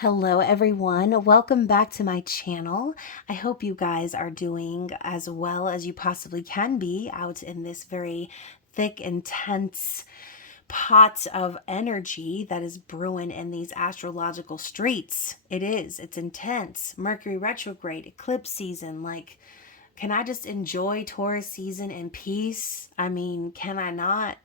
Hello everyone, welcome back to my channel. I hope you guys are doing as well as you possibly can be out in this very thick, intense pot of energy that is brewing in these astrological streets. It's intense. Mercury retrograde, eclipse season, can I just enjoy Taurus season in peace? I mean, can I not?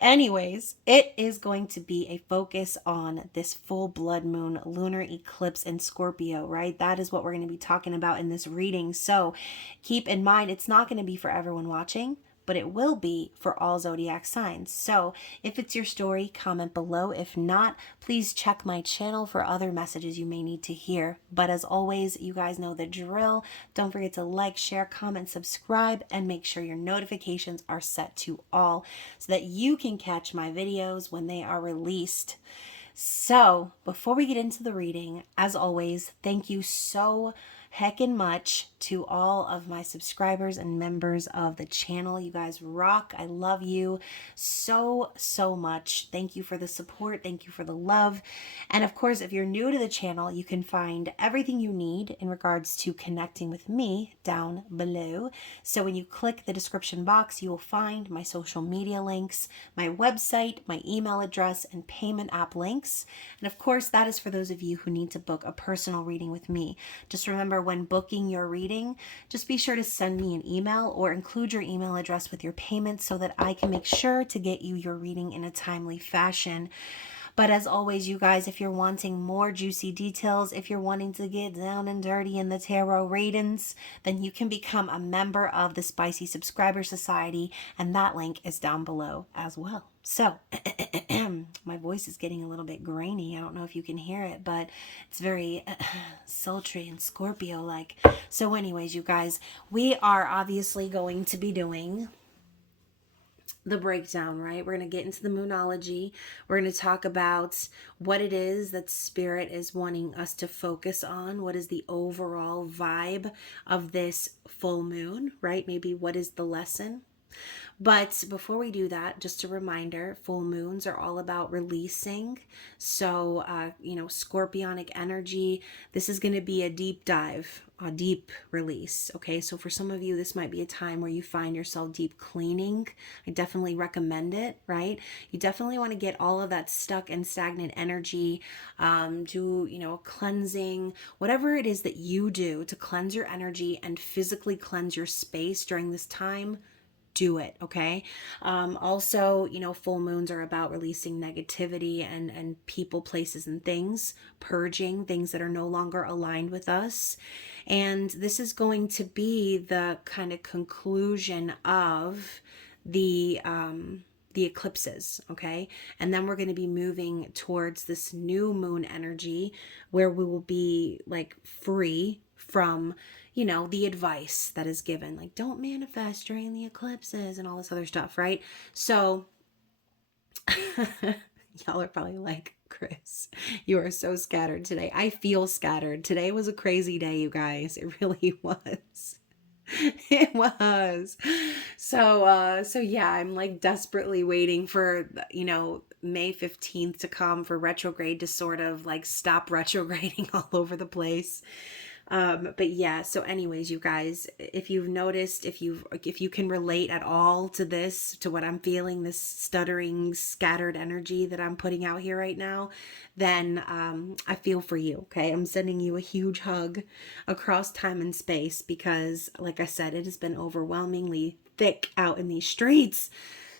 Anyways, it is going to be a focus on this full blood moon lunar eclipse in Scorpio, right? That is what we're going to be talking about in this reading. So keep in mind, it's not going to be for everyone watching, but it will be for all zodiac signs. So if it's your story, comment below. If not, please check my channel for other messages you may need to hear. But as always, you guys know the drill. Don't forget to like, share, comment, subscribe, and make sure your notifications are set to all so that you can catch my videos when they are released. So before we get into the reading, as always, thank you so heckin' much to all of my subscribers and members of the channel. You guys rock. I love you so much. Thank you for the support. Thank you for the love. And of course, if you're new to the channel, you can find everything you need in regards to connecting with me down below. So when you click the description box, you will find my social media links, my website, my email address, and payment app links. And of course, that is for those of you who need to book a personal reading with me. Just remember, when booking your reading, just be sure to send me an email or include your email address with your payment so that I can make sure to get you your reading in a timely fashion. But as always, you guys, if you're wanting more juicy details, if you're wanting to get down and dirty in the tarot readings, then you can become a member of the Spicy Subscriber Society, and that link is down below as well. So, my voice is getting a little bit grainy. I don't know if you can hear it, but it's very sultry and Scorpio-like. So anyways, you guys, we are obviously going to be doing the breakdown, right? We're going to get into the moonology. We're going to talk about what it is that spirit is wanting us to focus on. What is the overall vibe of this full moon, right? Maybe what is the lesson? But before we do that, just a reminder, full moons are all about releasing. So, scorpionic energy, this is going to be a deep dive, a deep release. Okay. So for some of you, this might be a time where you find yourself deep cleaning. I definitely recommend it, right? You definitely want to get all of that stuck and stagnant energy, do, cleansing, whatever it is that you do to cleanse your energy and physically cleanse your space during this time. Do it. Okay. Also, full moons are about releasing negativity and people, places, and things, purging things that are no longer aligned with us. And this is going to be the kind of conclusion of the eclipses. Okay. And then we're going to be moving towards this new moon energy where we will be like free from the advice that is given, like don't manifest during the eclipses and all this other stuff, right? So y'all are probably like, Chris, you are so scattered today. I feel scattered. Today was a crazy day, you guys. It really was. It was. So yeah, I'm like desperately waiting for, May 15th to come for retrograde to sort of like stop retrograding all over the place. But yeah, so anyways, you guys, if you've noticed, if you can relate at all to this, to what I'm feeling, this stuttering, scattered energy that I'm putting out here right now, then I feel for you. Okay. I'm sending you a huge hug across time and space because, like I said, it has been overwhelmingly thick out in these streets.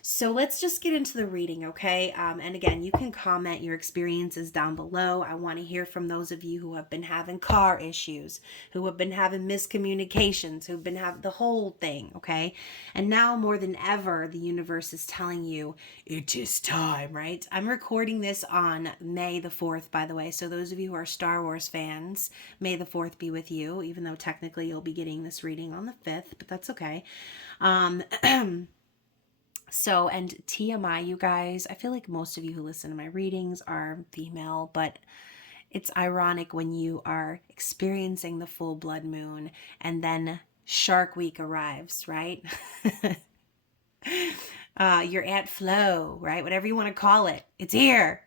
So let's just get into the reading, okay? And again, you can comment your experiences down below. I want to hear from those of you who have been having car issues, who have been having miscommunications, who've been having the whole thing, okay? And now more than ever, the universe is telling you, it is time, right? I'm recording this on May the 4th, by the way. So those of you who are Star Wars fans, May the 4th be with you, even though technically you'll be getting this reading on the 5th, but that's okay. So, and TMI, you guys, I feel like most of you who listen to my readings are female, but it's ironic when you are experiencing the full blood moon and then Shark Week arrives, right? your Aunt Flo, right? Whatever you want to call it, it's here.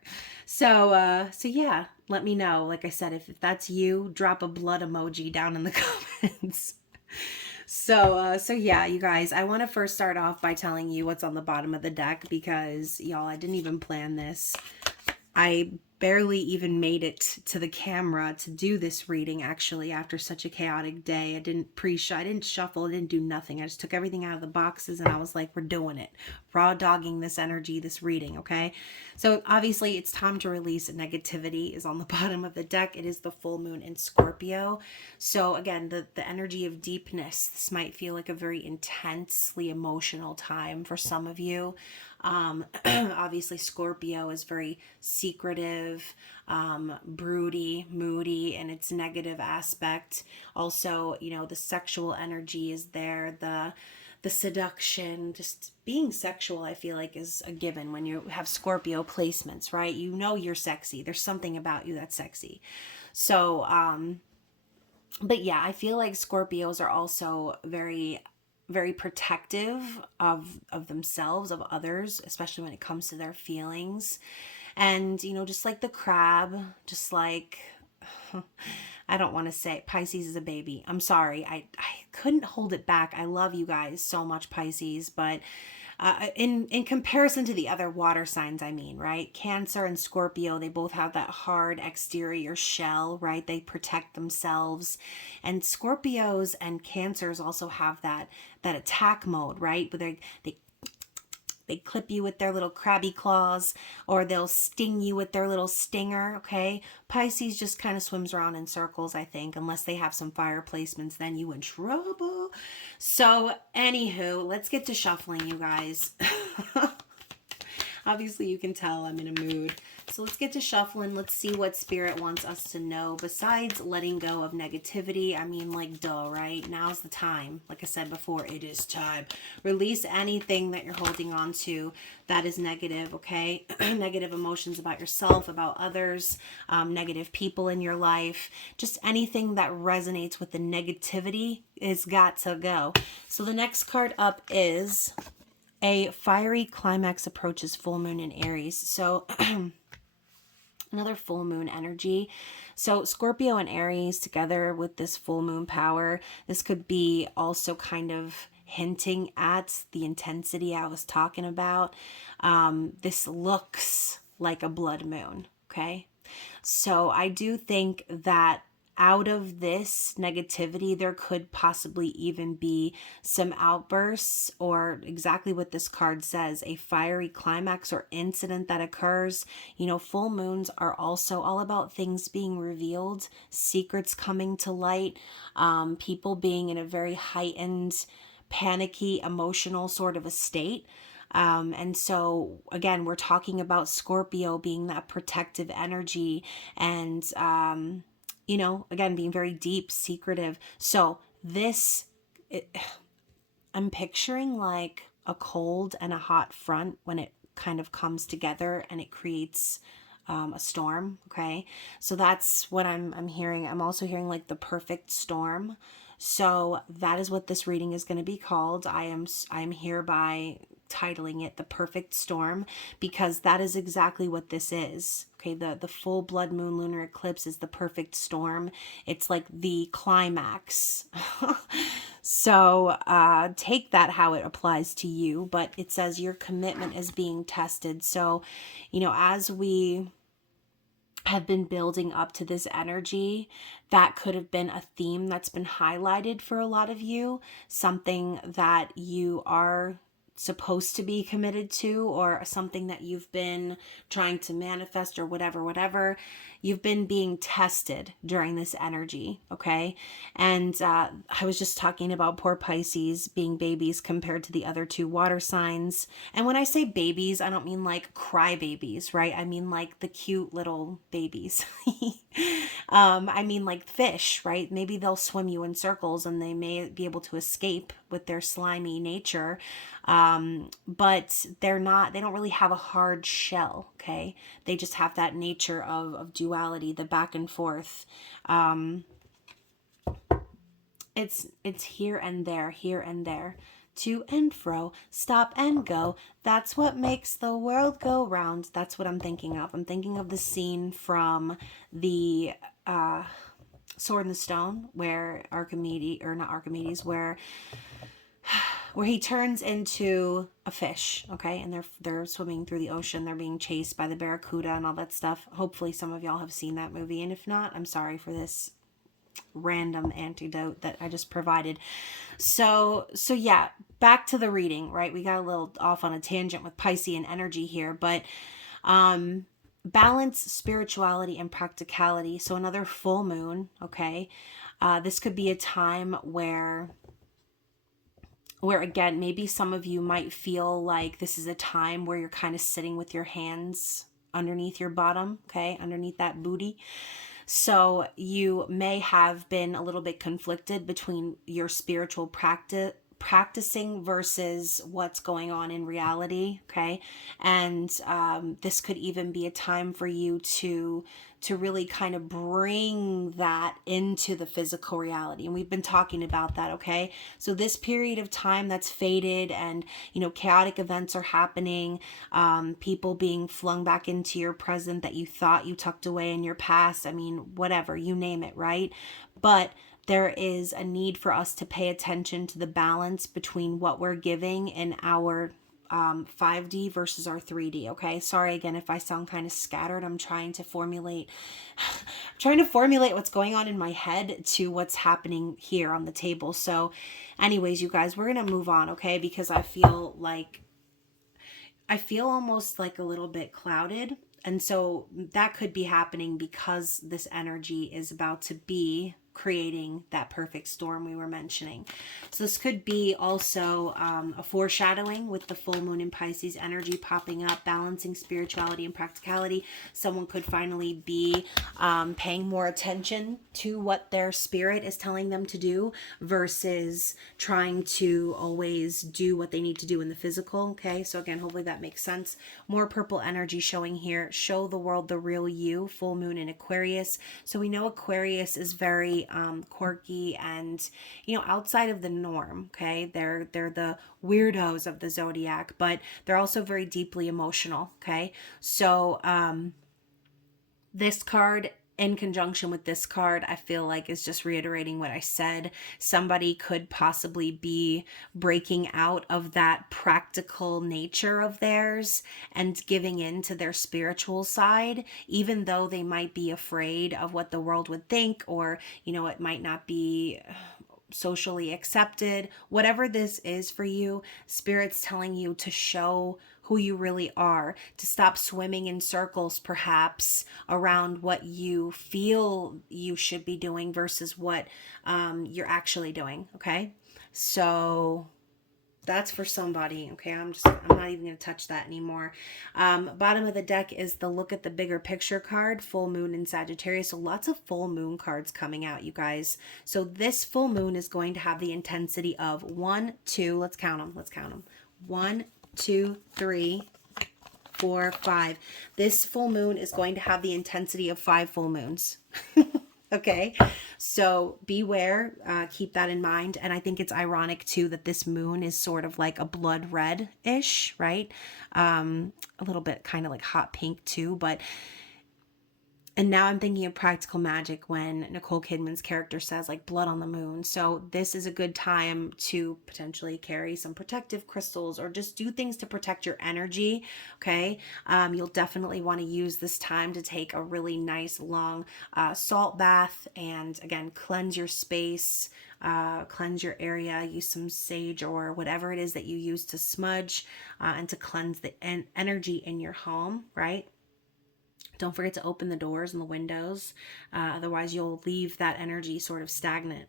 So yeah, let me know. Like I said, if that's you, drop a blood emoji down in the comments. So yeah, you guys, I want to first start off by telling you what's on the bottom of the deck because y'all, I didn't even plan this. I barely even made it to the camera to do this reading actually after such a chaotic day. I didn't I didn't shuffle, I didn't do nothing. I just took everything out of the boxes and I was like, we're doing it. Raw dogging this energy, this reading, okay? So obviously it's time to release negativity is on the bottom of the deck. It is the full moon in Scorpio. So again, the energy of deepness. This might feel like a very intensely emotional time for some of you. Obviously Scorpio is very secretive, broody, moody, and its negative aspect. Also, you know, the sexual energy is there, the seduction, just being sexual, I feel like is a given when you have Scorpio placements, right? You know you're sexy. There's something about you that's sexy. So, but yeah, I feel like Scorpios are also very protective of themselves, of others, especially when it comes to their feelings. And you know, just like the crab, just like I don't want to say Pisces is a baby. I'm sorry. I couldn't hold it back. I love you guys so much, Pisces, but in comparison to the other water signs, I mean, right? Cancer and Scorpio, they both have that hard exterior shell, right? They protect themselves. And Scorpios and Cancers also have that attack mode, right? Where they clip you with their little crabby claws, or they'll sting you with their little stinger, okay? Pisces just kind of swims around in circles, I think, unless they have some fire placements, then you in trouble. So, anywho, let's get to shuffling, you guys. Obviously, you can tell I'm in a mood. So let's get to shuffling. Let's see what Spirit wants us to know. Besides letting go of negativity, I mean, like, duh, right? Now's the time. Like I said before, it is time. Release anything that you're holding on to that is negative, okay? Negative emotions about yourself, about others, negative people in your life. Just anything that resonates with the negativity is got to go. So the next card up is a fiery climax approaches full moon in Aries. So another full moon energy. So Scorpio and Aries together with this full moon power, this could be also kind of hinting at the intensity I was talking about. This looks like a blood moon, okay? So I do think that out of this negativity, there could possibly even be some outbursts, or exactly what this card says, a fiery climax or incident that occurs. You know, full moons are also all about things being revealed, secrets coming to light, people being in a very heightened, panicky, emotional sort of a state. And so, again, we're talking about Scorpio being that protective energy and, you know, again, being very deep, secretive. So, I'm picturing like a cold and a hot front when it kind of comes together and it creates a storm. Okay. So, that's what I'm hearing. I'm also hearing like the perfect storm. So that is what this reading is going to be called. I'm hereby titling it The Perfect Storm because that is exactly what this is. Okay, the full blood moon lunar eclipse is the perfect storm. It's like the climax. So take that how it applies to you, but it says your commitment is being tested. So, you know, as we have been building up to this energy, that could have been a theme that's been highlighted for a lot of you, something that you are supposed to be committed to, or something that you've been trying to manifest, or whatever you've been being tested during this energy. Okay. And I was just talking about poor Pisces being babies compared to the other two water signs. And when I say babies, I don't mean like cry babies, right? I mean like the cute little babies. I mean like fish, right? Maybe they'll swim you in circles and they may be able to escape with their slimy nature. But they don't really have a hard shell. Okay. They just have that nature of duality, the back and forth. It's here and there, here and there. to and fro, stop and go. That's what makes the world go round. That's what I'm thinking of. I'm thinking of the scene from the Sword in the Stone, where Archimedes, or not Archimedes, where he turns into a fish, okay? And they're swimming through the ocean. They're being chased by the barracuda and all that stuff. Hopefully some of y'all have seen that movie, and if not, I'm sorry for this random antidote that I just provided. So yeah, back to the reading, right? We got a little off on a tangent with Piscean energy here, but balance spirituality and practicality. So another full moon, okay? This could be a time where again, maybe some of you might feel like this is a time where you're kind of sitting with your hands underneath your bottom, okay, underneath that booty. So you may have been a little bit conflicted between your spiritual practicing versus what's going on in reality, okay? And this could even be a time for you to really kind of bring that into the physical reality. And we've been talking about that, okay? So this period of time that's faded and, chaotic events are happening, people being flung back into your present that you thought you tucked away in your past. I mean, whatever, you name it, right? But there is a need for us to pay attention to the balance between what we're giving in our 5D versus our 3D. Okay, sorry again if I sound kind of scattered. I'm trying to formulate what's going on in my head to what's happening here on the table. So anyways, you guys, we're gonna move on, okay? Because I feel almost like a little bit clouded, and so that could be happening because this energy is about to be creating that perfect storm we were mentioning. So this could be also a foreshadowing with the full moon in Pisces energy popping up, balancing spirituality and practicality. Someone could finally be paying more attention to what their spirit is telling them to do versus trying to always do what they need to do in the physical. Okay, so again, hopefully that makes sense. More purple energy showing here. Show the world the real you. Full moon in Aquarius. So we know Aquarius is very quirky and outside of the norm. Okay, they're the weirdos of the zodiac, but they're also very deeply emotional. Okay, so this card in conjunction with this card, I feel like is just reiterating what I said. Somebody could possibly be breaking out of that practical nature of theirs and giving in to their spiritual side, even though they might be afraid of what the world would think, or, it might not be socially accepted. Whatever this is for you, Spirit's telling you to show who you really are, to stop swimming in circles perhaps around what you feel you should be doing versus what you're actually doing. Okay, so that's for somebody. Okay, I'm not even going to touch that anymore. Bottom of the deck is the look at the bigger picture card, full moon in Sagittarius. So lots of full moon cards coming out, you guys. So this full moon is going to have the intensity of 1, 2, let's count them. 1, 2, 3, 4, 5. This full moon is going to have the intensity of 5 full moons. Okay, so beware, keep that in mind. And I think it's ironic too that this moon is sort of like a blood red-ish, right? A little bit kind of like hot pink too, but and now I'm thinking of Practical Magic when Nicole Kidman's character says like blood on the moon. So this is a good time to potentially carry some protective crystals or just do things to protect your energy. Okay. You'll definitely want to use this time to take a really nice long salt bath and again, cleanse your space, cleanse your area, use some sage or whatever it is that you use to smudge and to cleanse the energy in your home, right? Don't forget to open the doors and the windows. Otherwise, you'll leave that energy sort of stagnant.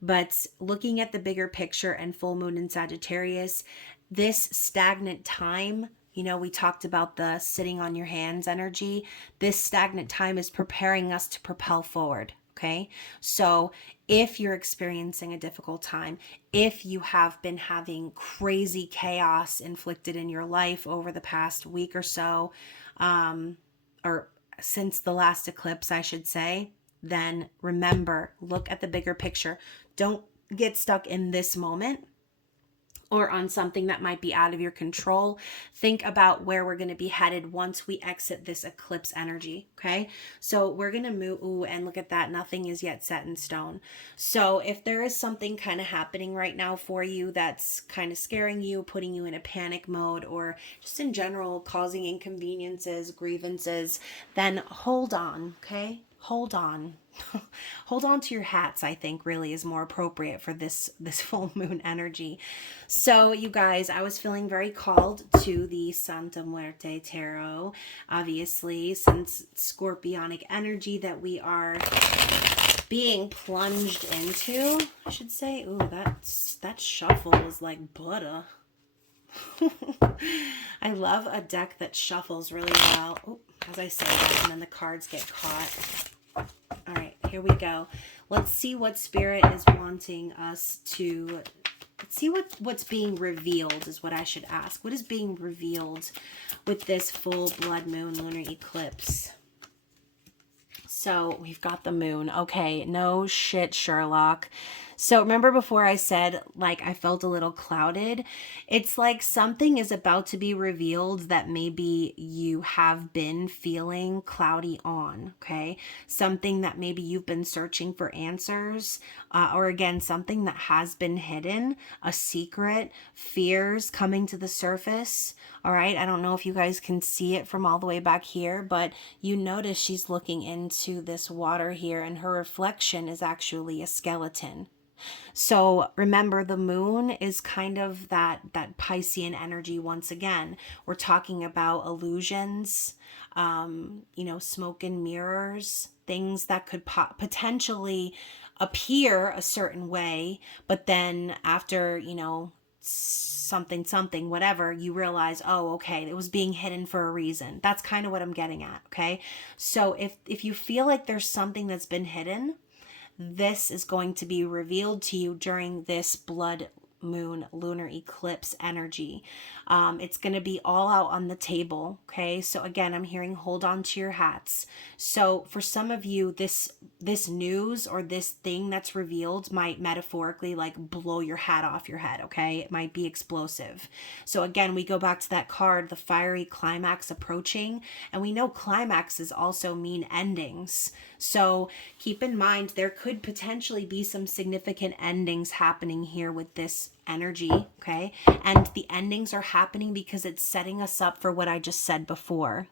But looking at the bigger picture and full moon in Sagittarius, this stagnant time, we talked about the sitting on your hands energy. This stagnant time is preparing us to propel forward. Okay, so if you're experiencing a difficult time, if you have been having crazy chaos inflicted in your life over the past week or so, or since the last eclipse, I should say, then remember, look at the bigger picture. Don't get stuck in this moment. or on something that might be out of your control. Think about where we're going to be headed once we exit this eclipse energy, okay? So we're going to move, ooh, and look at that, nothing is yet set in stone. So if there is something kind of happening right now for you that's kind of scaring you, putting you in a panic mode, or just in general causing inconveniences, grievances, then hold on, okay? Hold on. Hold on to your hats, I think really is more appropriate for this full moon energy. So you guys, I was feeling very called to the Santa Muerte Tarot, obviously, since scorpionic energy that we are being plunged into, I should say. Ooh, that shuffle was like butter. I love a deck that shuffles really well. Oh, as I say that, and then the cards get caught. All right, here we go. Let's see what Spirit is wanting us to... Let's see what's being revealed is what I should ask. What is being revealed with this full blood moon lunar eclipse? So we've got the moon. Okay, no shit, Sherlock. So remember before I said, like, I felt a little clouded? It's like something is about to be revealed that maybe you have been feeling cloudy on, okay? Something that maybe you've been searching for answers, or again, something that has been hidden, a secret, fears coming to the surface. All right, I don't know if you guys can see it from all the way back here, but you notice she's looking into this water here, and her reflection is actually a skeleton. So remember, the moon is kind of that Piscean energy once again. We're talking about illusions, you know, smoke and mirrors, things that could potentially appear a certain way, but then after, you know, something whatever, you realize, oh, okay, it was being hidden for a reason. That's kind of what I'm getting at. Okay, so if you feel like there's something that's been hidden, this is going to be revealed to you during this blood moon lunar eclipse energy. It's going to be all out on the table. Okay, so again, I'm hearing hold on to your hats. So for some of you, this news or this thing that's revealed might metaphorically like blow your hat off your head. Okay, it might be explosive. So again, we go back to that card, the fiery climax approaching, and we know climaxes also mean endings. So keep in mind, there could potentially be some significant endings happening here with this energy, okay? And the endings are happening because it's setting us up for what I just said before,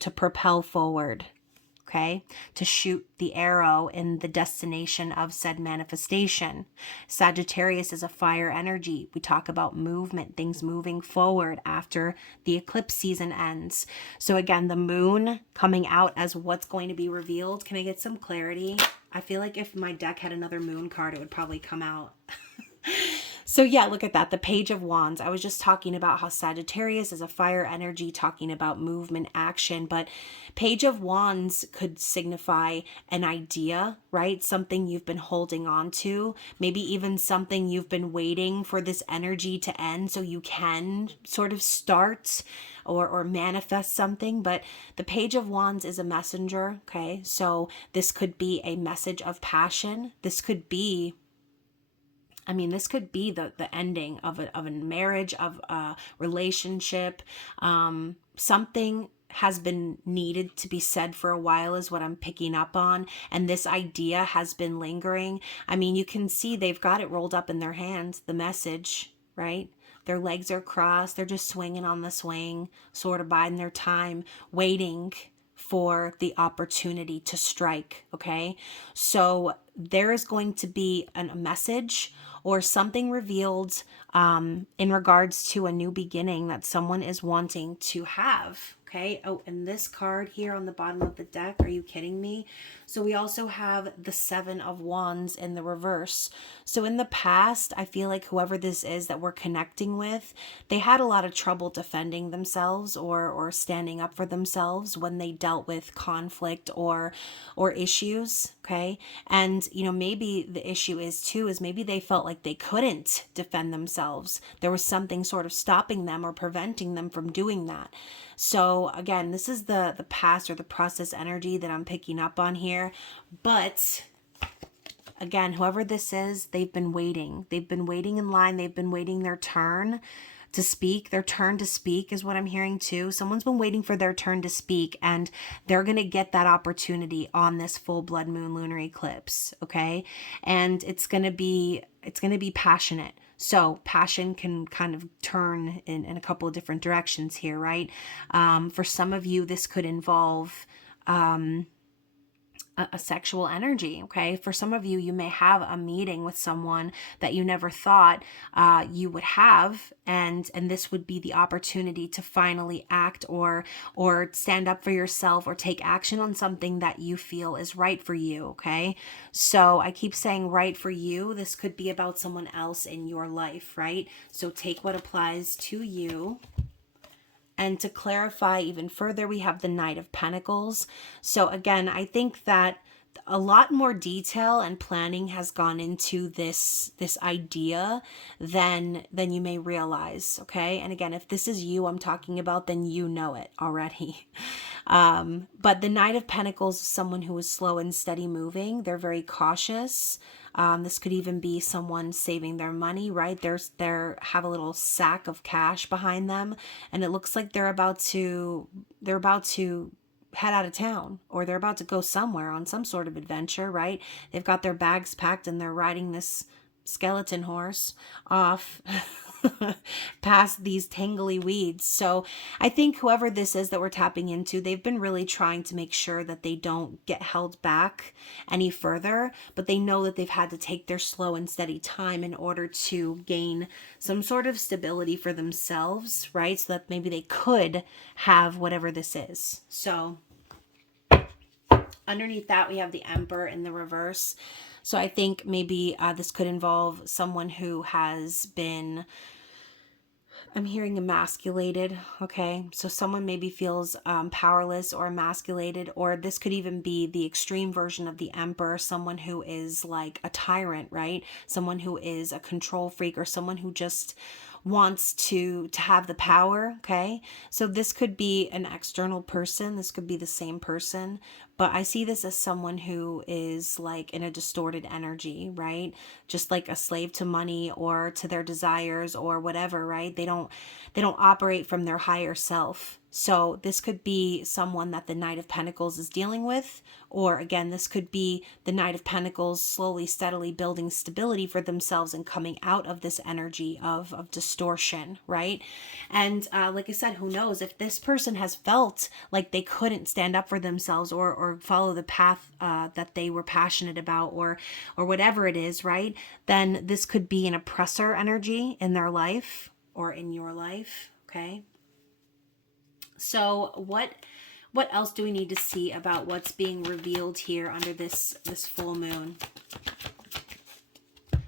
to propel forward, okay? To shoot the arrow in the destination of said manifestation. Sagittarius is a fire energy. We talk about movement, things moving forward after the eclipse season ends. So again, the moon coming out as what's going to be revealed. Can I get some clarity? I feel like if my deck had another moon card, it would probably come out. So yeah, look at that. The Page of Wands. I was just talking about how Sagittarius is a fire energy, talking about movement, action, but Page of Wands could signify an idea, right? Something you've been holding on to, maybe even something you've been waiting for this energy to end so you can sort of start or manifest something. But the Page of Wands is a messenger, okay? So this could be a message of passion. This could be the ending of a marriage, of a relationship. Something has been needed to be said for a while is what I'm picking up on. And this idea has been lingering. I mean, you can see they've got it rolled up in their hands, the message, right? Their legs are crossed. They're just swinging on the swing, sort of biding their time, waiting for the opportunity to strike, okay? So there is going to be a message or something revealed in regards to a new beginning that someone is wanting to have, okay? Oh, and this card here on the bottom of the deck, are you kidding me? So we also have the Seven of Wands in the reverse. So in the past, I feel like whoever this is that we're connecting with, they had a lot of trouble defending themselves or standing up for themselves when they dealt with conflict or issues, okay? And, you know, maybe the issue is maybe they felt like they couldn't defend themselves. There was something sort of stopping them or preventing them from doing that. So again, this is the past or the process energy that I'm picking up on here. But again, whoever this is, they've been waiting. They've been waiting in line. They've been waiting their turn to speak. Their turn to speak is what I'm hearing too. Someone's been waiting for their turn to speak, and they're going to get that opportunity on this full blood moon lunar eclipse, okay? And it's going to be passionate. So passion can kind of turn in a couple of different directions here, right? For some of you, this could involve a sexual energy. Okay, for some of you, you may have a meeting with someone that you never thought you would have, and this would be the opportunity to finally act or stand up for yourself or take action on something that you feel is right for you. Okay, so I keep saying right for you. This could be about someone else in your life, right? So take what applies to you. And to clarify even further, we have the Knight of Pentacles. So again, I think that a lot more detail and planning has gone into this idea than you may realize. Okay, and again, if this is you I'm talking about, then you know it already. But the Knight of Pentacles is someone who is slow and steady moving. They're very cautious. This could even be someone saving their money, right? They have a little sack of cash behind them, and it looks like they're about to head out of town, or they're about to go somewhere on some sort of adventure, right? They've got their bags packed and they're riding this skeleton horse off past these tangly weeds. So I think whoever this is that we're tapping into, they've been really trying to make sure that they don't get held back any further, but they know that they've had to take their slow and steady time in order to gain some sort of stability for themselves, right? So that maybe they could have whatever this is. So underneath that, we have the Emperor in the reverse. So I think maybe this could involve someone who has been, I'm hearing emasculated, okay? So someone maybe feels powerless or emasculated, or this could even be the extreme version of the Emperor, someone who is like a tyrant, right? Someone who is a control freak, or someone who just wants to have the power, okay? So this could be an external person. This could be the same person, but I see this as someone who is like in a distorted energy, right? Just like a slave to money or to their desires or whatever, right? They don't operate from their higher self. So this could be someone that the Knight of Pentacles is dealing with, or again, this could be the Knight of Pentacles slowly, steadily building stability for themselves and coming out of this energy of distortion, right? And like I said, who knows if this person has felt like they couldn't stand up for themselves or follow the path that they were passionate about, or whatever it is, right? Then this could be an oppressor energy in their life or in your life, okay? So what else do we need to see about what's being revealed here under this full moon?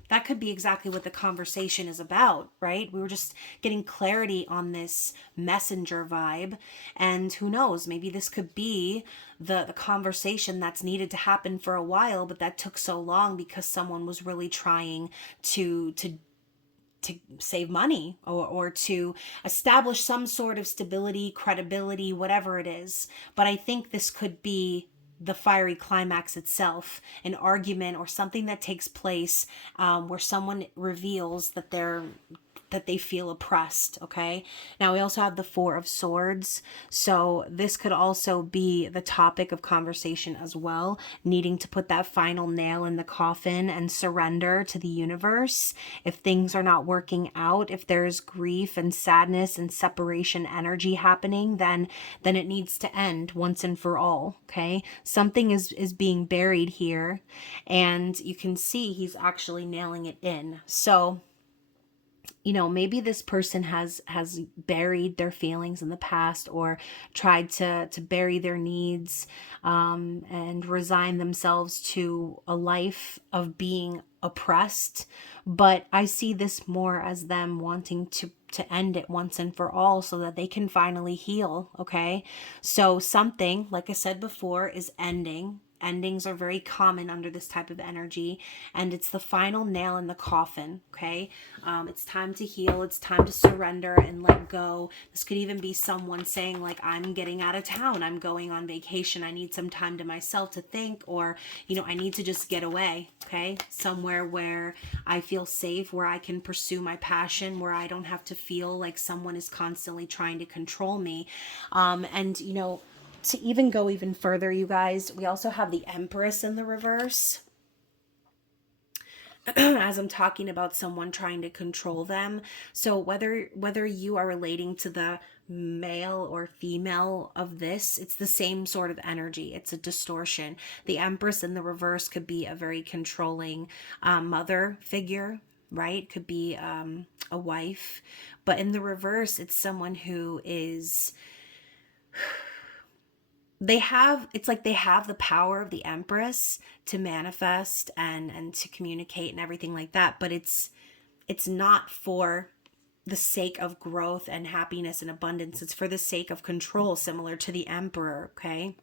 That could be exactly what the conversation is about, right? We were just getting clarity on this messenger vibe, and who knows, maybe this could be the conversation that's needed to happen for a while, but that took so long because someone was really trying to save money, or to establish some sort of stability, credibility, whatever it is. But I think this could be the fiery climax itself, an argument or something that takes place where someone reveals that they feel oppressed, okay? Now we also have the Four of Swords. So this could also be the topic of conversation as well, needing to put that final nail in the coffin and surrender to the universe. If things are not working out, if there's grief and sadness and separation energy happening, then it needs to end once and for all, okay? Something is being buried here, and you can see he's actually nailing it in. So maybe this person has buried their feelings in the past, or tried to bury their needs, and resign themselves to a life of being oppressed. But I see this more as them wanting to end it once and for all so that they can finally heal, okay? So something, like I said before, is ending. endings are very common under this type of energy, and it's the final nail in the coffin, okay? It's time to heal. It's time to surrender and let go. This could even be someone saying, like, I'm getting out of town. I'm going on vacation. I need some time to myself to think, or, you know, I need to just get away, okay? Somewhere where I feel safe, where I can pursue my passion, where I don't have to feel like someone is constantly trying to control me. And, you know, to even go even further, you guys, we also have the Empress in the reverse. As I'm talking about someone trying to control them. So whether you are relating to the male or female of this, it's the same sort of energy. It's a distortion. The Empress in the reverse could be a very controlling mother figure, right? Could be a wife. But in the reverse, it's someone who is, it's like they have the power of the Empress to manifest and to communicate and everything like that, but it's not for the sake of growth and happiness and abundance. It's for the sake of control, similar to the Emperor, okay?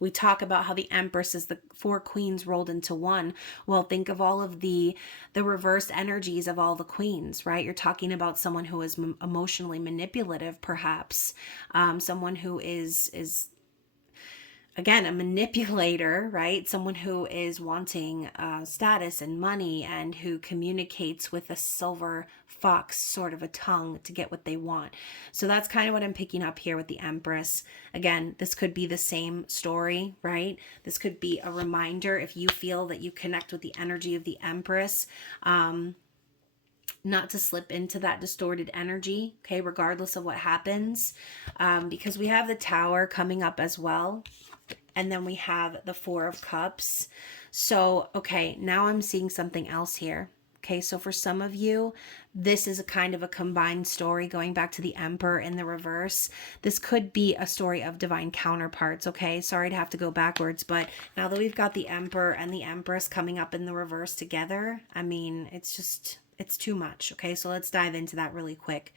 We talk about how the Empress is the four queens rolled into one. Well, think of all of the reversed energies of all the queens, right? You're talking about someone who is emotionally manipulative, perhaps, someone who is again, a manipulator, right? Someone who is wanting status and money, and who communicates with a silver fox sort of a tongue to get what they want. So that's kind of what I'm picking up here with the Empress. Again, this could be the same story, right? This could be a reminder, if you feel that you connect with the energy of the Empress, not to slip into that distorted energy, okay, regardless of what happens, because we have the Tower coming up as well. And then we have the Four of Cups. So, okay, now I'm seeing something else here. Okay, so for some of you, this is a kind of a combined story, going back to the Emperor in the reverse. This could be a story of divine counterparts, okay? Sorry to have to go backwards, but now that we've got the Emperor and the Empress coming up in the reverse together, I mean, it's too much, okay? So let's dive into that really quick.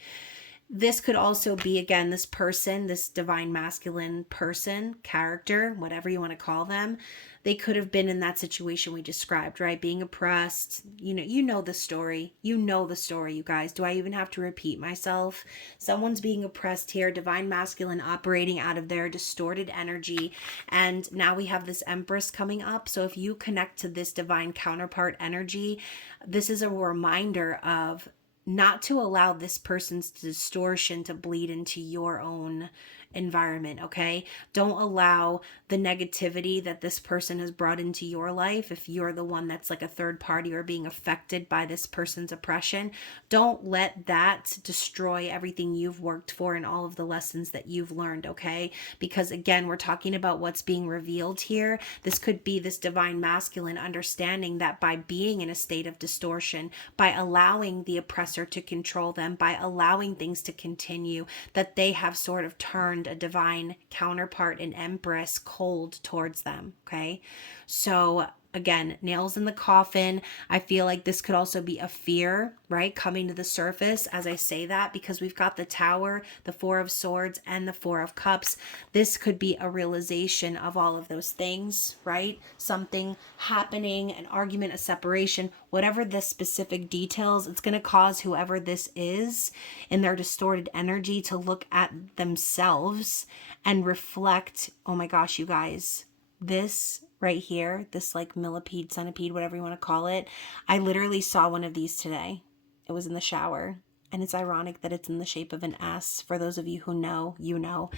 This could also be, again, this person, this divine masculine person, character, whatever you want to call them. They could have been in that situation we described, right? Being oppressed. You know the story. You know the story, you guys. Do I even have to repeat myself? Someone's being oppressed here, divine masculine operating out of their distorted energy. And now we have this Empress coming up. So if you connect to this divine counterpart energy, this is a reminder of not to allow this person's distortion to bleed into your own environment, okay? Don't allow the negativity that this person has brought into your life, if you're the one that's like a third party or being affected by this person's oppression. Don't let that destroy everything you've worked for and all of the lessons that you've learned, okay? Because again, we're talking about what's being revealed here. This could be this divine masculine understanding that by being in a state of distortion, by allowing the oppressor to control them, by allowing things to continue, that they have sort of turned a divine counterpart, an Empress, cold towards them, okay? So again, nails in the coffin. I feel like this could also be a fear, right, coming to the surface as I say that, because we've got the Tower, the Four of Swords, and the Four of Cups. This could be a realization of all of those things, right? Something happening, an argument, a separation, whatever the specific details, it's going to cause whoever this is in their distorted energy to look at themselves and reflect, oh my gosh, you guys, this right here, this like millipede, centipede, whatever you want to call it. I literally saw one of these today. It was in the shower. And it's ironic that it's in the shape of an S. For those of you who know, you know.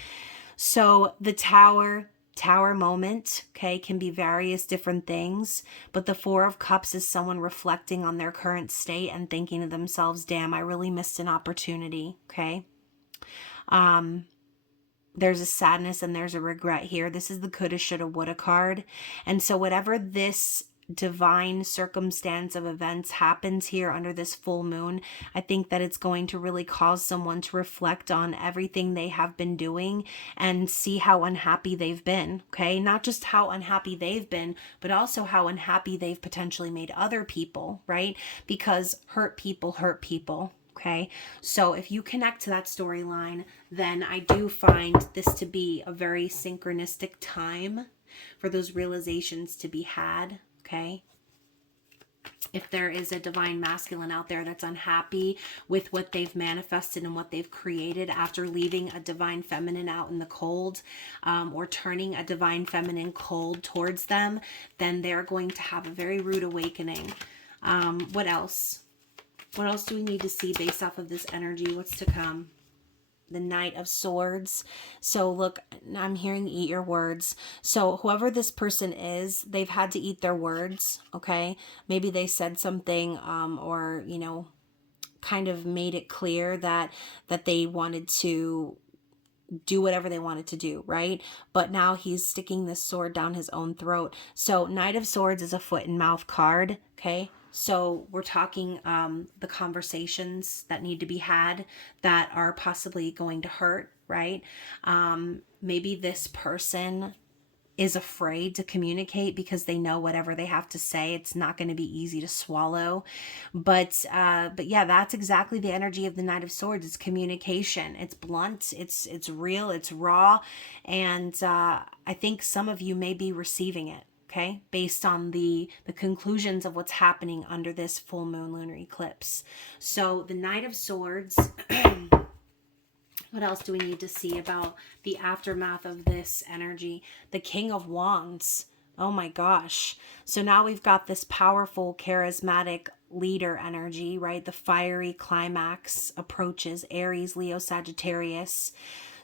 So the tower moment, okay, can be various different things. But the Four of Cups is someone reflecting on their current state and thinking to themselves, damn, I really missed an opportunity, okay? There's a sadness and there's a regret here. This is the coulda, shoulda, woulda card. And so whatever this divine circumstance of events happens here under this full moon, I think that it's going to really cause someone to reflect on everything they have been doing and see how unhappy they've been, okay? Not just how unhappy they've been, but also how unhappy they've potentially made other people, right? Because hurt people hurt people. Okay, so if you connect to that storyline, then I do find this to be a very synchronistic time for those realizations to be had. Okay, if there is a divine masculine out there that's unhappy with what they've manifested and what they've created after leaving a divine feminine out in the cold, or turning a divine feminine cold towards them, then they're going to have a very rude awakening. What else? What else do we need to see based off of this energy? What's to come? The Knight of Swords. So look, I'm hearing eat your words. So whoever this person is, they've had to eat their words, okay? Maybe they said something, or, you know, kind of made it clear that they wanted to do whatever they wanted to do, right? But now he's sticking this sword down his own throat. So Knight of Swords is a foot and mouth card, okay? So we're talking the conversations that need to be had that are possibly going to hurt, right? Maybe this person is afraid to communicate because they know whatever they have to say, it's not going to be easy to swallow. But yeah, that's exactly the energy of the Knight of Swords. It's communication. It's blunt. It's real. It's raw. And I think some of you may be receiving it. Okay, based on the conclusions of what's happening under this full moon lunar eclipse. So the Knight of Swords. What else do we need to see about the aftermath of this energy? The King of Wands. Oh my gosh. So now we've got this powerful, charismatic leader energy, right? The fiery climax approaches Aries, Leo, Sagittarius.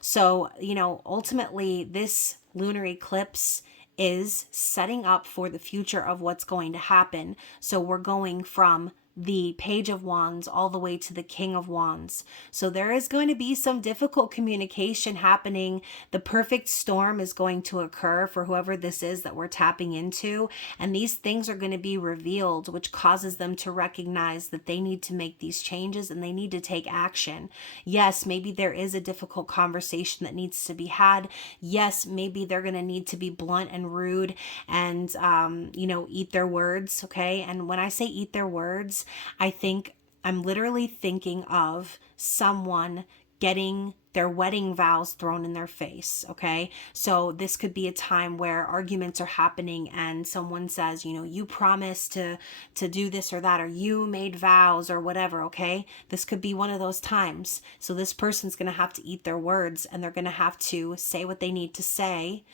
So, you know, ultimately this lunar eclipse is setting up for the future of what's going to happen. So we're going from the Page of Wands all the way to the King of Wands. So there is going to be some difficult communication happening. The perfect storm is going to occur for whoever this is that we're tapping into. And these things are going to be revealed, which causes them to recognize that they need to make these changes and they need to take action. Yes, maybe there is a difficult conversation that needs to be had. Yes, maybe they're going to need to be blunt and rude and, you know, eat their words. Okay. And when I say eat their words, I'm literally thinking of someone getting their wedding vows thrown in their face, okay? So this could be a time where arguments are happening and someone says, you know, you promised to do this or that, or you made vows or whatever, okay? This could be one of those times. So this person's going to have to eat their words and they're going to have to say what they need to say.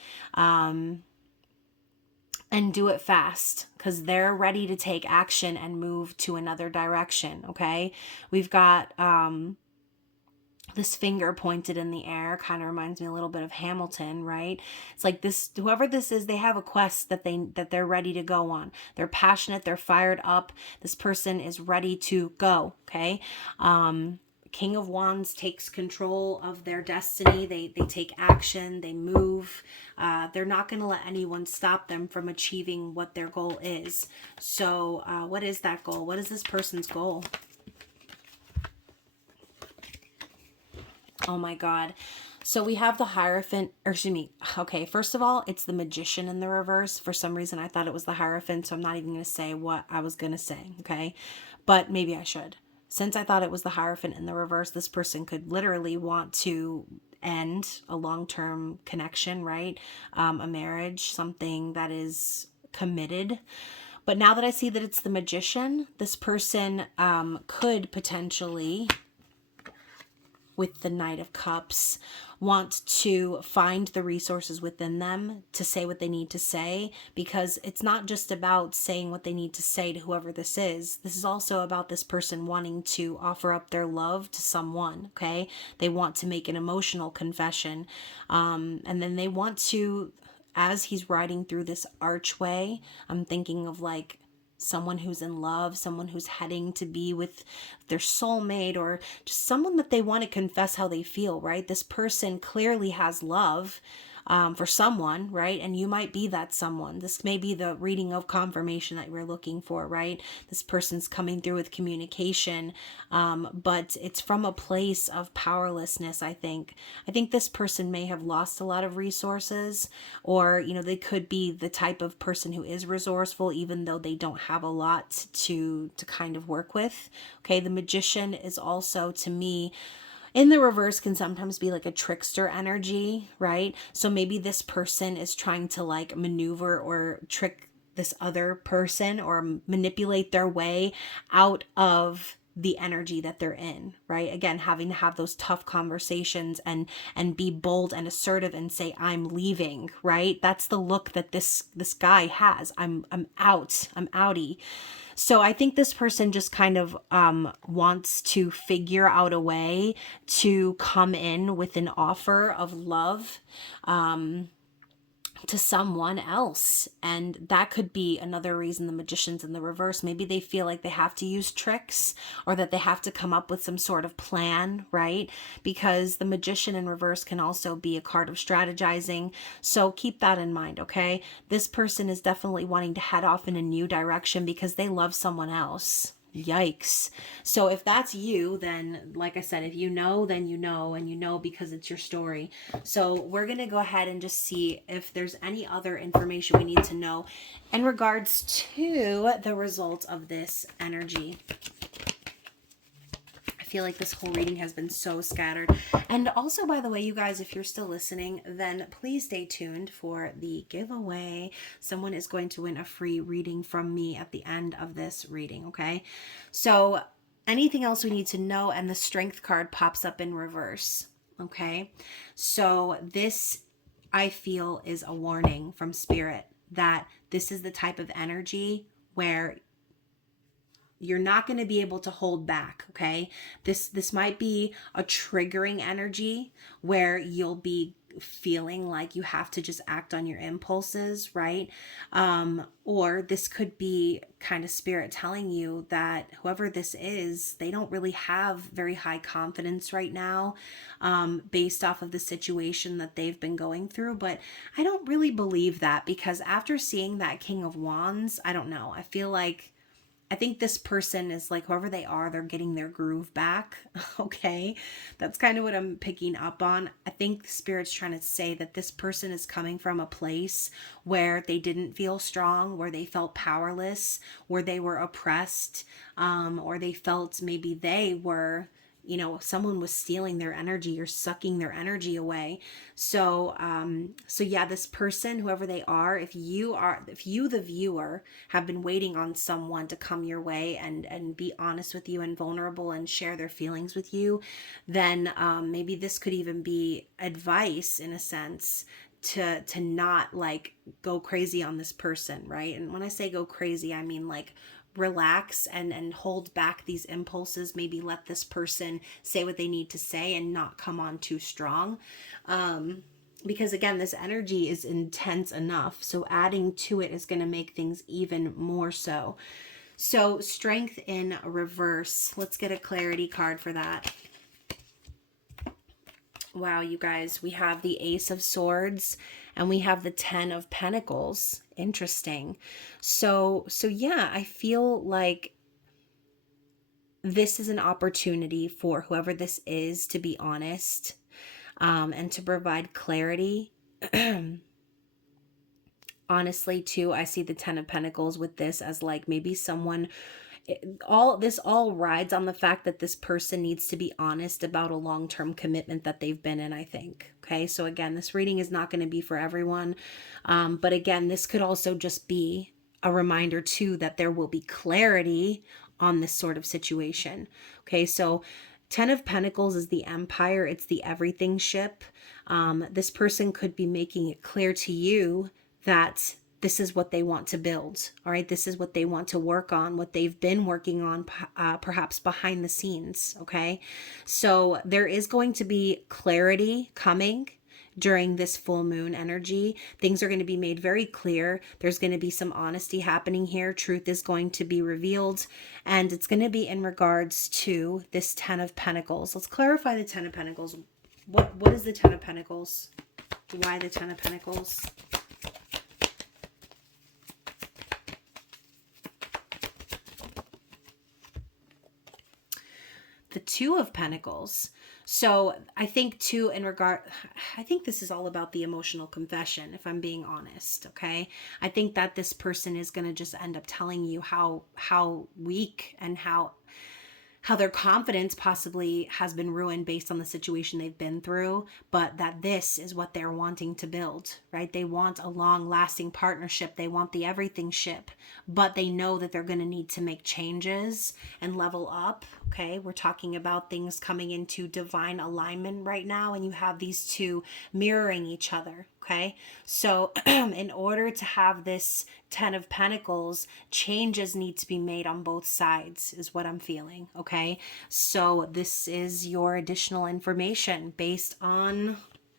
And do it fast because they're ready to take action and move to another direction. Okay. We've got this finger pointed in the air, kind of reminds me a little bit of Hamilton, right? It's like this, whoever this is, they have a quest that they're ready to go on. They're passionate, they're fired up. This person is ready to go. Okay. King of Wands takes control of their destiny. They take action. They move. They're not going to let anyone stop them from achieving what their goal is. So what is that goal? What is this person's goal? Oh my God. So we have the Hierophant, or excuse me. Okay, first of all, it's the Magician in the reverse. For some reason, I thought it was the Hierophant, so I'm not even going to say what I was going to say, okay? But maybe I should. Since I thought it was the Hierophant in the reverse, this person could literally want to end a long-term connection, right? A marriage, something that is committed. But now that I see that it's the Magician, this person could potentially, with the Knight of Cups, want to find the resources within them to say what they need to say, because it's not just about saying what they need to say to whoever this is. This is also about this person wanting to offer up their love to someone, okay? They want to make an emotional confession, and then they want to, as he's riding through this archway, I'm thinking of like someone who's in love, someone who's heading to be with their soulmate, or just someone that they want to confess how they feel, right? This person clearly has love, for someone, right? And you might be that someone. This may be the reading of confirmation that we're looking for, right? This person's coming through with communication, but it's from a place of powerlessness, I think. I think this person may have lost a lot of resources, or, they could be the type of person who is resourceful, even though they don't have a lot to kind of work with. Okay, the Magician is also, to me, in the reverse, can sometimes be like a trickster energy, right? So maybe this person is trying to like maneuver or trick this other person or manipulate their way out of the energy that they're in, right? Again, having to have those tough conversations and be bold and assertive and say I'm leaving, right? That's the look that this guy has. I'm out. I'm outie. So I think this person just kind of wants to figure out a way to come in with an offer of love to someone else. And that could be another reason the Magician's in the reverse. Maybe they feel like they have to use tricks, or that they have to come up with some sort of plan, right? Because the Magician in reverse can also be a card of strategizing. So keep that in mind, okay? This person is definitely wanting to head off in a new direction because they love someone else. Yikes. So if that's you, then like I said, if you know, then you know, and you know because it's your story. So we're going to go ahead and just see if there's any other information we need to know in regards to the result of this energy. I feel like this whole reading has been so scattered. And also, by the way, you guys, if you're still listening, then please stay tuned for the giveaway. Someone is going to win a free reading from me at the end of this reading, okay? So anything else we need to know, and the Strength card pops up in reverse, okay? So this, I feel, is a warning from Spirit that this is the type of energy where you're not going to be able to hold back, okay? This might be a triggering energy where you'll be feeling like you have to just act on your impulses, right? Or this could be kind of Spirit telling you that whoever this is, they don't really have very high confidence right now, based off of the situation that they've been going through. But I don't really believe that, because after seeing that King of Wands, I don't know. I think this person is like, whoever they are, they're getting their groove back. Okay. That's kind of what I'm picking up on. I think Spirit's trying to say that this person is coming from a place where they didn't feel strong, where they felt powerless, where they were oppressed, or they felt maybe they were, someone was stealing their energy or sucking their energy away. So yeah, this person, whoever they are, if you, the viewer, have been waiting on someone to come your way and be honest with you and vulnerable and share their feelings with you, then maybe this could even be advice in a sense to not like go crazy on this person, right? And when I say go crazy, I mean like relax and hold back these impulses. Maybe let this person say what they need to say and not come on too strong. Because again, this energy is intense enough. So adding to it is going to make things even more so. So Strength in reverse. Let's get a clarity card for that. Wow, you guys, we have the Ace of Swords and we have the 10 of Pentacles. Interesting. So yeah, I feel like this is an opportunity for whoever this is to be honest, and to provide clarity. Honestly, too, I see the 10 of Pentacles with this as like maybe someone, all rides on the fact that this person needs to be honest about a long-term commitment that they've been in, I think. Okay, so again, this reading is not going to be for everyone, but again, this could also just be a reminder too that there will be clarity on this sort of situation. Okay, so 10 of Pentacles is the Empire. It's the everything ship. This person could be making it clear to you that this is what they want to build. All right. This is what they want to work on, what they've been working on, perhaps behind the scenes. Okay. So there is going to be clarity coming during this full moon energy. Things are going to be made very clear. There's going to be some honesty happening here. Truth is going to be revealed, and it's going to be in regards to this 10 of Pentacles. Let's clarify the 10 of Pentacles. What is the 10 of Pentacles? Why the Ten of Pentacles? The Two of Pentacles. So I think too, I think this is all about the emotional confession, if I'm being honest. Okay. I think that this person is going to just end up telling you how weak and how their confidence possibly has been ruined based on the situation they've been through, but that this is what they're wanting to build, right? They want a long lasting partnership. They want the everything ship, but they know that they're going to need to make changes and level up. Okay. We're talking about things coming into divine alignment right now, and you have these two mirroring each other. Okay. So in order to have this Ten of Pentacles, changes need to be made on both sides, is what I'm feeling. Okay. So this is your additional information based on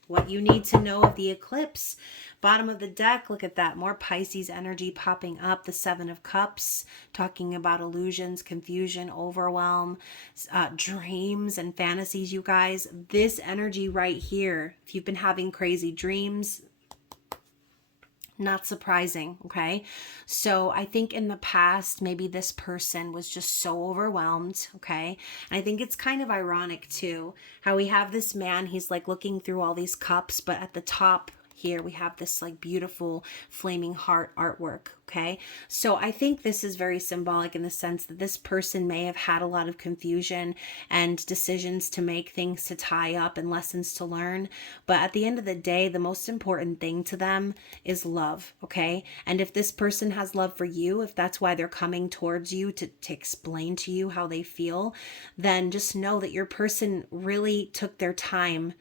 what you need to know of the eclipse. Bottom of the deck, look at that. More Pisces energy popping up. The Seven of Cups, talking about illusions, confusion, overwhelm, dreams and fantasies, you guys. This energy right here, if you've been having crazy dreams, not surprising. Okay. So I think in the past, maybe this person was just so overwhelmed. Okay. And I think it's kind of ironic too, how we have this man, he's like looking through all these cups, but at the top here we have this like beautiful flaming heart artwork. Okay. So I think this is very symbolic in the sense that this person may have had a lot of confusion and decisions to make, things to tie up and lessons to learn. But at the end of the day, the most important thing to them is love. Okay. And if this person has love for you, if that's why they're coming towards you to explain to you how they feel, then just know that your person really took their time.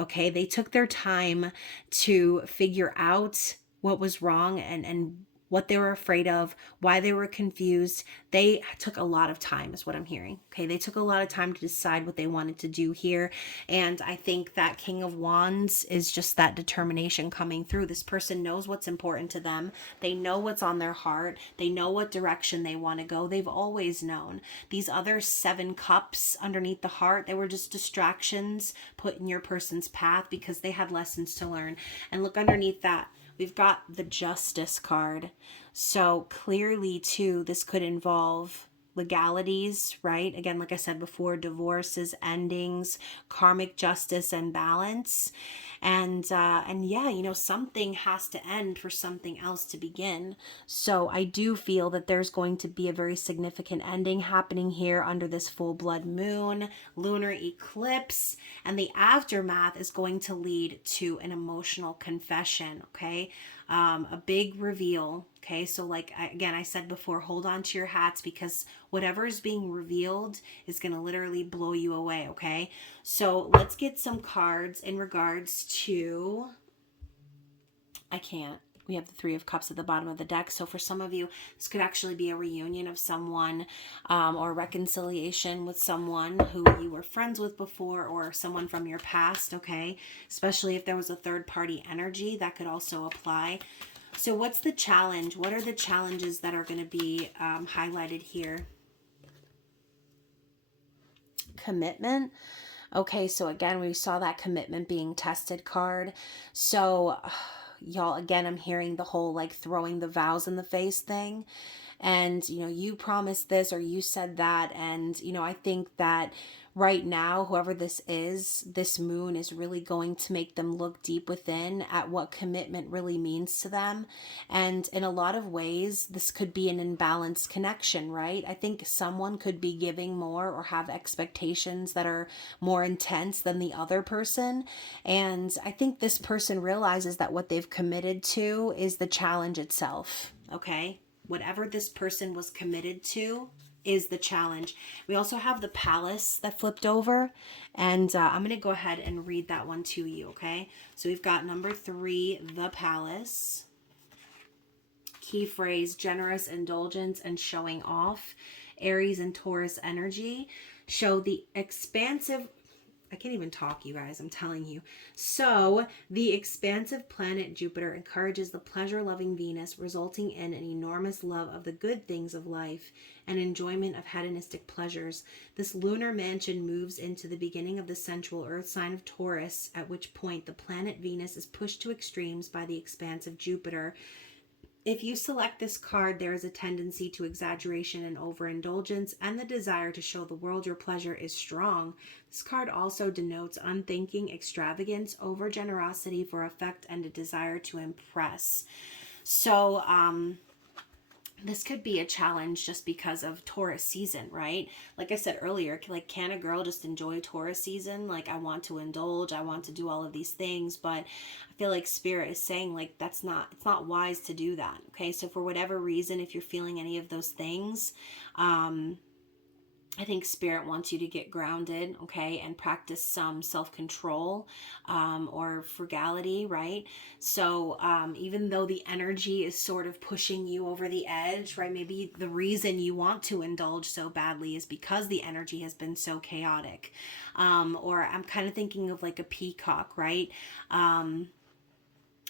Okay, they took their time to figure out what was wrong and what they were afraid of, why they were confused. They took a lot of time, is what I'm hearing. Okay, they took a lot of time to decide what they wanted to do here. And I think that King of Wands is just that determination coming through. This person knows what's important to them. They know what's on their heart. They know what direction they want to go. They've always known. These other 7 cups underneath the heart, they were just distractions put in your person's path because they had lessons to learn. And look underneath that. We've got the Justice card. So clearly, too, this could involve legalities, right? Again, like I said before, divorces, endings, karmic justice and balance. And yeah, you know, something has to end for something else to begin. So I do feel that there's going to be a very significant ending happening here under this full blood moon, lunar eclipse, and the aftermath is going to lead to an emotional confession, okay? A big reveal. Okay, so like, again, I said before, hold on to your hats because whatever is being revealed is going to literally blow you away. Okay, so let's get some cards in regards to, we have the Three of Cups at the bottom of the deck. So for some of you, this could actually be a reunion of someone, or reconciliation with someone who you were friends with before, or someone from your past, okay? Especially if there was a third party energy, that could also apply. So what's the challenge? What are the challenges that are going to be highlighted here? Commitment. Okay, so again, we saw that commitment being tested card. So y'all, again, I'm hearing the whole like throwing the vows in the face thing. And, you know, you promised this or you said that. And, you know, I think that right now, whoever this is, this moon is really going to make them look deep within at what commitment really means to them. And in a lot of ways, this could be an imbalanced connection, right? I think someone could be giving more or have expectations that are more intense than the other person. And I think this person realizes that what they've committed to is the challenge itself, okay? Whatever this person was committed to is the challenge. We also have the Palace that flipped over, and I'm going to go ahead and read that one to you, okay? So we've got number 3, the Palace. Key phrase, generous indulgence and showing off. Aries and Taurus energy show the expansive I can't even talk, you guys, I'm telling you. So, the expansive planet Jupiter encourages the pleasure-loving Venus, resulting in an enormous love of the good things of life and enjoyment of hedonistic pleasures. This lunar mansion moves into the beginning of the sensual Earth sign of Taurus, at which point the planet Venus is pushed to extremes by the expansive Jupiter. If you select this card, there is a tendency to exaggeration and overindulgence, and the desire to show the world your pleasure is strong. This card also denotes unthinking extravagance, overgenerosity for effect, and a desire to impress. So, this could be a challenge just because of Taurus season, right? Like I said earlier, like, can a girl just enjoy Taurus season? Like, I want to indulge, I want to do all of these things, but I feel like Spirit is saying, like, it's not wise to do that. Okay, so for whatever reason, if you're feeling any of those things, I think Spirit wants you to get grounded, okay, and practice some self-control, or frugality, right? So even though the energy is sort of pushing you over the edge, right, maybe the reason you want to indulge so badly is because the energy has been so chaotic. Or I'm kind of thinking of like a peacock, right?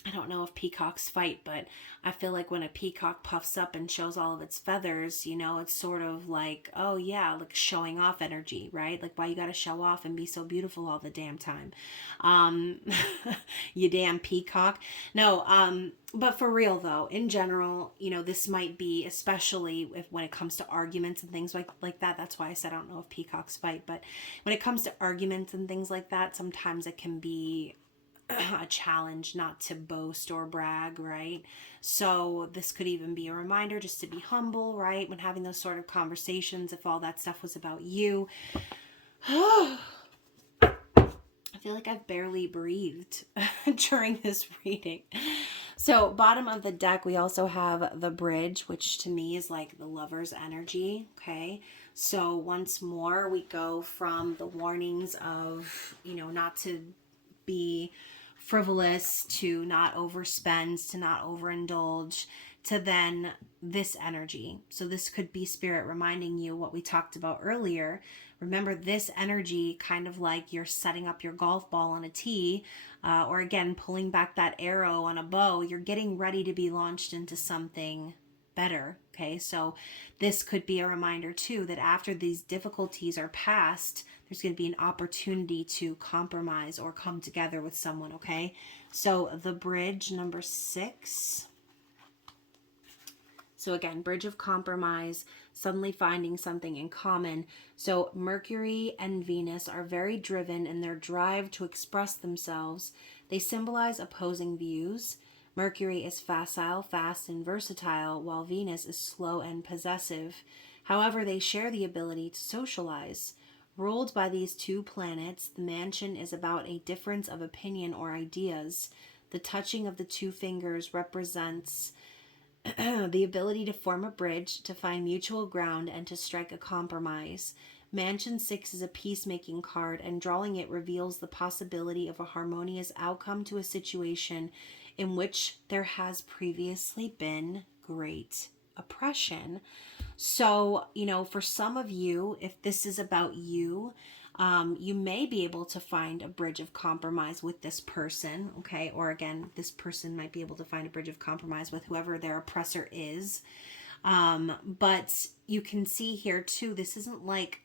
I don't know if peacocks fight, but I feel like when a peacock puffs up and shows all of its feathers, you know, it's sort of like, oh yeah, like showing off energy, right? Like, why you gotta show off and be so beautiful all the damn time? Um, you damn peacock. No, but for real though, in general, you know, this might be, especially if when it comes to arguments and things like that. That's why I said I don't know if peacocks fight, but when it comes to arguments and things like that, sometimes it can be a challenge not to boast or brag, right? So this could even be a reminder just to be humble, right? When having those sort of conversations, if all that stuff was about you. I feel like I've barely breathed during this reading. So, bottom of the deck, we also have the bridge, which to me is like the lover's energy, okay? So, once more, we go from the warnings of, you know, not to be frivolous, to not overspend, to not overindulge, to then this energy. So this could be Spirit reminding you what we talked about earlier. Remember this energy, kind of like you're setting up your golf ball on a tee, or again, pulling back that arrow on a bow. You're getting ready to be launched into something better. Okay, so this could be a reminder too that after these difficulties are past, there's going to be an opportunity to compromise or come together with someone. Okay, so the bridge, number 6. So again, bridge of compromise, suddenly finding something in common. So Mercury and Venus are very driven in their drive to express themselves. They symbolize opposing views. Mercury is facile, fast, and versatile, while Venus is slow and possessive. However, they share the ability to socialize. Ruled by these two planets, the mansion is about a difference of opinion or ideas. The touching of the two fingers represents the ability to form a bridge, to find mutual ground, and to strike a compromise. Mansion 6 is a peacemaking card, and drawing it reveals the possibility of a harmonious outcome to a situation in which there has previously been great oppression. So, you know, for some of you, if this is about you, you may be able to find a bridge of compromise with this person, okay? Or again, this person might be able to find a bridge of compromise with whoever their oppressor is. But you can see here too, this isn't like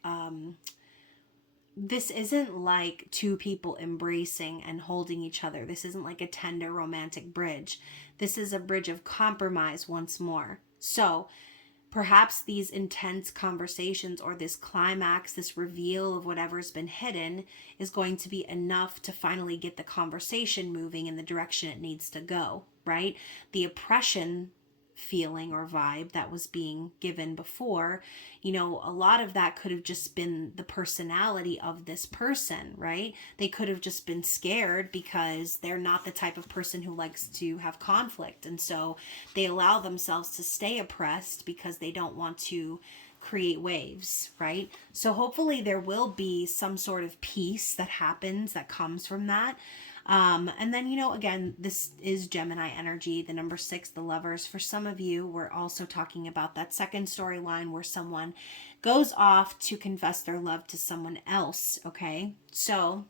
two people embracing and holding each other. This isn't like a tender romantic bridge. This is a bridge of compromise once more. So perhaps these intense conversations or this climax, this reveal of whatever's been hidden is going to be enough to finally get the conversation moving in the direction it needs to go, right? The oppression feeling or vibe that was being given before, you know, a lot of that could have just been the personality of this person, right? They could have just been scared because they're not the type of person who likes to have conflict, and so they allow themselves to stay oppressed because they don't want to create waves, right? So hopefully there will be some sort of peace that happens that comes from that. And then, again, this is Gemini energy, the number 6, the Lovers. For some of you, we're also talking about that second storyline where someone goes off to confess their love to someone else. Okay, so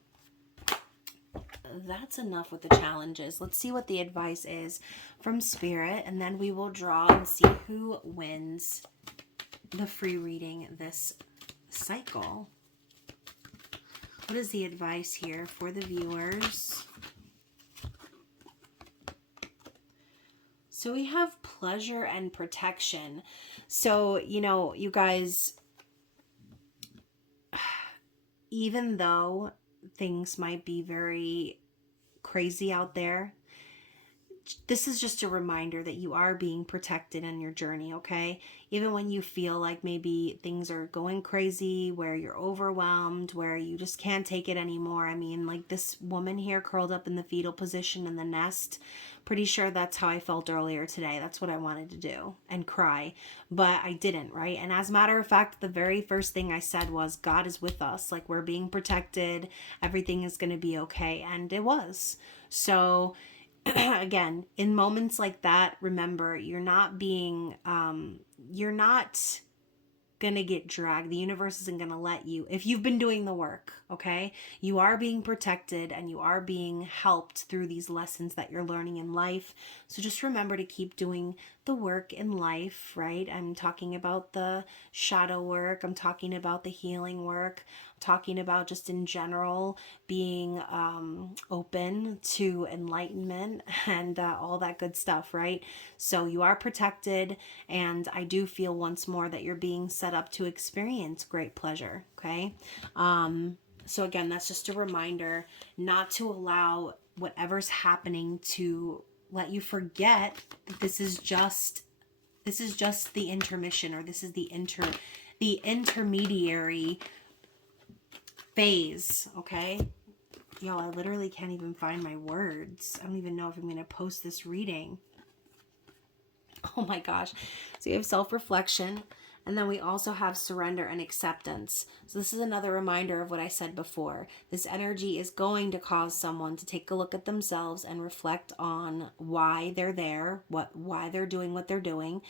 that's enough with the challenges. Let's see what the advice is from Spirit, and then we will draw and see who wins the free reading this cycle. What is the advice here for the viewers? So we have pleasure and protection. So, you guys, even though things might be very crazy out there, this is just a reminder that you are being protected in your journey, okay? Even when you feel like maybe things are going crazy, where you're overwhelmed, where you just can't take it anymore. I mean, like this woman here curled up in the fetal position in the nest. Pretty sure that's how I felt earlier today. That's what I wanted to do and cry, but I didn't, right? And as a matter of fact, the very first thing I said was, God is with us. Like, we're being protected. Everything is going to be okay. And it was. So again, in moments like that, remember, you're not gonna get dragged. The universe isn't gonna let you, if you've been doing the work, okay? You are being protected and you are being helped through these lessons that you're learning in life. So just remember to keep doing the work in life, right? I'm talking about the shadow work, I'm talking about the healing work, I'm talking about just in general being open to enlightenment and all that good stuff, right? So you are protected, and I do feel once more that you're being set up to experience great pleasure, okay? So again, that's just a reminder not to allow whatever's happening to let you forget that this is just the intermission, or this is the intermediary phase, okay? Y'all, I literally can't even find my words. I don't even know if I'm going to post this reading. Oh my gosh. So you have self-reflection, and then we also have surrender and acceptance. So this is another reminder of what I said before. This energy is going to cause someone to take a look at themselves and reflect on why they're there, why they're doing what they're doing,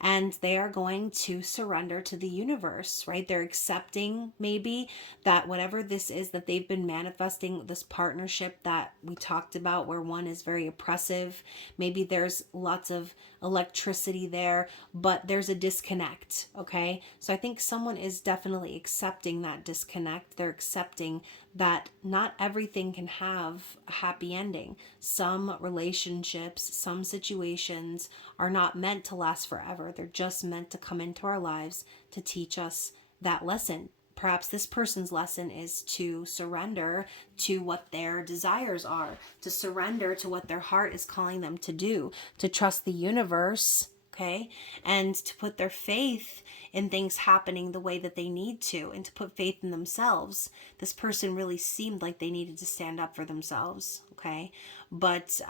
and they are going to surrender to the universe, right? They're accepting maybe that whatever this is that they've been manifesting, this partnership that we talked about where one is very oppressive, maybe there's lots of electricity there, but there's a disconnect, okay? So I think someone is definitely accepting that disconnect. They're accepting that not everything can have a happy ending. Some relationships, some situations are not meant to last forever. They're just meant to come into our lives to teach us that lesson. Perhaps this person's lesson is to surrender to what their desires are, to surrender to what their heart is calling them to do, to trust the universe, okay, and to put their faith in things happening the way that they need to, and to put faith in themselves. This person really seemed like they needed to stand up for themselves, okay, but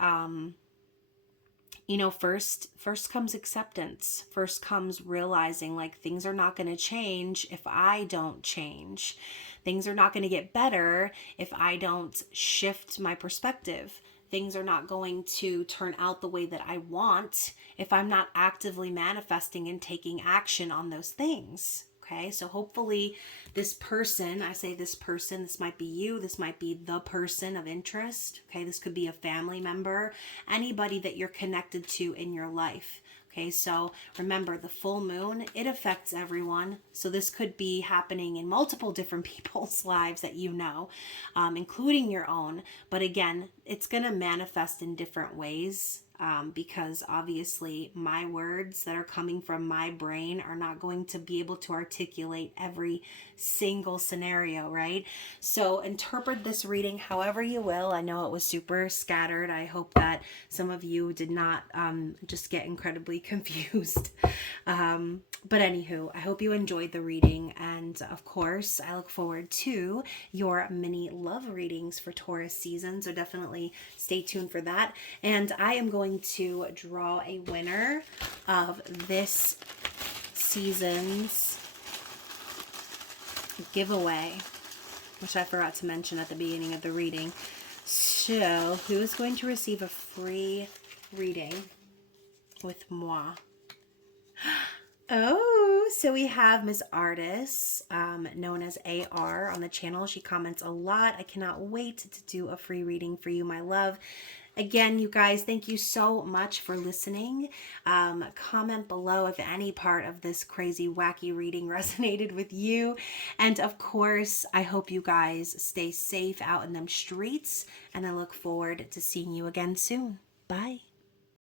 first comes acceptance. First comes realizing like things are not going to change if I don't change. Things are not going to get better if I don't shift my perspective. Things are not going to turn out the way that I want if I'm not actively manifesting and taking action on those things. Okay, so hopefully this person, I say this person, this might be you, this might be the person of interest. Okay, this could be a family member, anybody that you're connected to in your life. Okay, so remember, the full moon, it affects everyone. So this could be happening in multiple different people's lives that you know, including your own. But again, it's going to manifest in different ways. Because obviously my words that are coming from my brain are not going to be able to articulate every single scenario, right? So interpret this reading however you will. I know it was super scattered. I hope that some of you did not just get incredibly confused. But anywho, I hope you enjoyed the reading. And of course, I look forward to your mini love readings for Taurus season. So definitely stay tuned for that. And I am going to draw a winner of this season's giveaway, which I forgot to mention at the beginning of the reading. So, who is going to receive a free reading with moi? Oh, so we have Miss Artis, known as AR on the channel. She comments a lot. I cannot wait to do a free reading for you, my love. Again, you guys, thank you so much for listening. Comment below if any part of this crazy, wacky reading resonated with you. And of course, I hope you guys stay safe out in them streets. And I look forward to seeing you again soon. Bye.